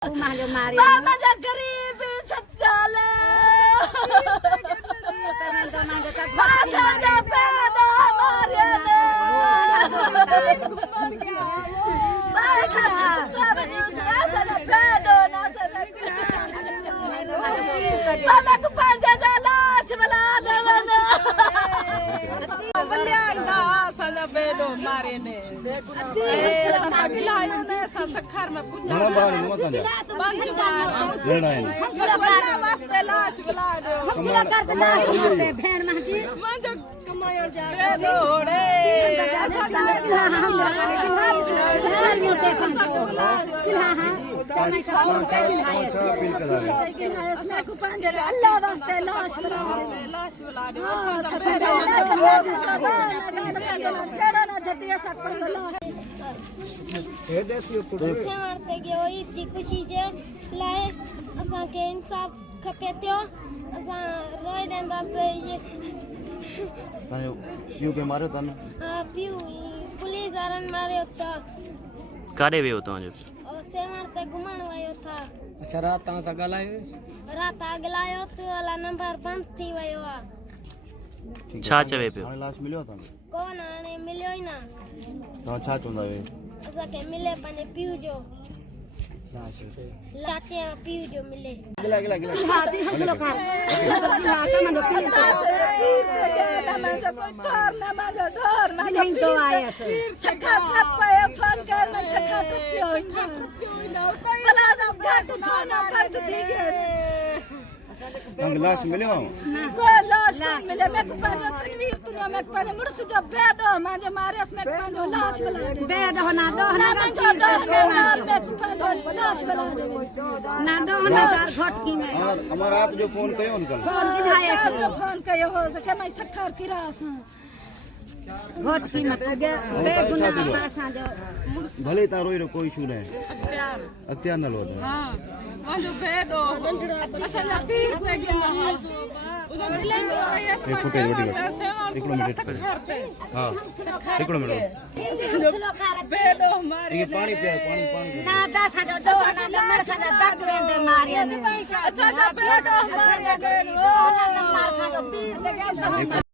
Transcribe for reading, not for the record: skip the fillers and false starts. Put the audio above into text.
Mama dah garibi sejala. Masa japeda Mariana. Masa suka berjuang pedo nasa Mama ku panjang jalan sebelah mana. Belianda sana pedo Mariana. Sakilayo na sa sakhar में पूजा ना बाहर नहीं मत जा लेना है हम चला बल्ला वास्ते लाश बुला दो हम चला कर दे भेड़ महकी मैं जो कमाया जा दौड़े ऐसा हम अल्लाह वास्ते लाश लाश बुला दो छेड़ा ना जतिया सकल लाश ये देश के पुलिस मारते गयो इतनी खुशी जे लाए असा के इंसाफ खपे थियो असा रोई देंदा पे ये ताने यू के मारे ताने पियो पुलिस वारन मारियो था काॾे वियो तो जो और से मारते घुमण वयो था अच्छा रात तव्हां सां ॻाल्हायो रात अगलायो तो वाला नंबर बंद थी वयो आ छा चवे पियो हाणे लाश मिलियो ताने कौन आने मिलियो ही ना तव्हां छा चवंदा आहियो असा के मिले पने पियो जो लाते पियो जो मिले गिला गिला गिला हाथी हसलो खा हाथ में दो पीर ना मैं जो कोई चोर ना मैं जो डर मैं नहीं तो आए सखा खपे फोन कर मैं सखा टपियो भला सब झट खाना बंद थी गए तंग लाश मिलियो कोई लाश नहीं मिले मैं को पाजो तनवीर तुने मैं को पाने मुर्स जो बेडो मैं जो मारे में पाजो लाश बला बेड होना दो ना मैं जो दो नाल में को पाजो लाश बला ना दो ना फटकी में और हमारा आप जो फोन कयो उनका फोन दिखाया जो फोन कयो हो सके मैं सखर किरास घोट की मत गया बेगुना पासा जो भले ता रोई रो कोई इशू नहीं अत्यार न लो हां जो पेडो असा ना पीर पे गया उधर मिलेंगे एक फुटेज वठी एक मिनट हां एक मिनट पेडो मारी ये पानी पिया पानी पानी ना दस जो दो ना नंबर सा दर्द वेंदे मारिया ने असा ना पेडो मारी दो ना नंबर सा जो पीर दे गया